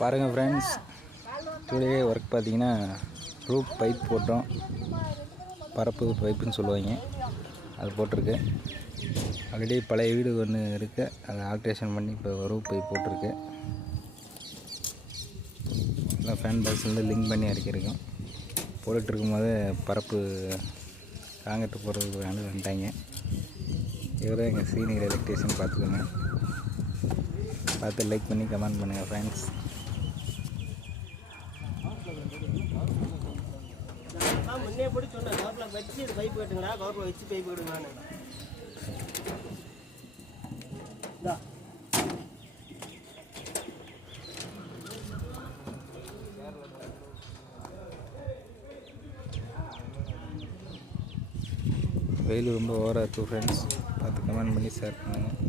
பாருங்கள் friends, today work பார்த்தீங்கன்னா Roop pipe போட்டோம். பரப்பு பைப்புன்னு சொல்லுவாங்க, அது போட்டிருக்கு. ஆல்ரெடி பழைய வீடு ஒன்று இருக்குது, அதை ஆல்ட்ரேஷன் பண்ணி இப்போ ரூப் பைப் போட்டிருக்கு. எல்லாம் ஃபேன் பாக்ஸ்லேருந்து லிங்க் பண்ணி இறக்கியிருக்கோம். போட்டுட்ருக்கும் போது பரப்பு காங்கிரட்டு போடுறதுக்கு வந்துட்டாங்க. இவரே எங்கள் சீனியர் எலக்ட்ரீஷியன் பார்த்துக்கோங்க. பார்த்து லைக் பண்ணி கமெண்ட் பண்ணுங்கள் ஃப்ரெண்ட்ஸ். முன்னே போட்டு சொன்னேன், கவர்ல வச்சு இது பைப் கட்டுங்கடா, கவர்ல வச்சு பைப் கட்டுங்களான்னு. வெயில் ரொம்ப ஓவராக இருக்குது ஃப்ரெண்ட்ஸ், பார்த்து கமெண்ட் பண்ணி ஷேர் பண்ணுங்கள்.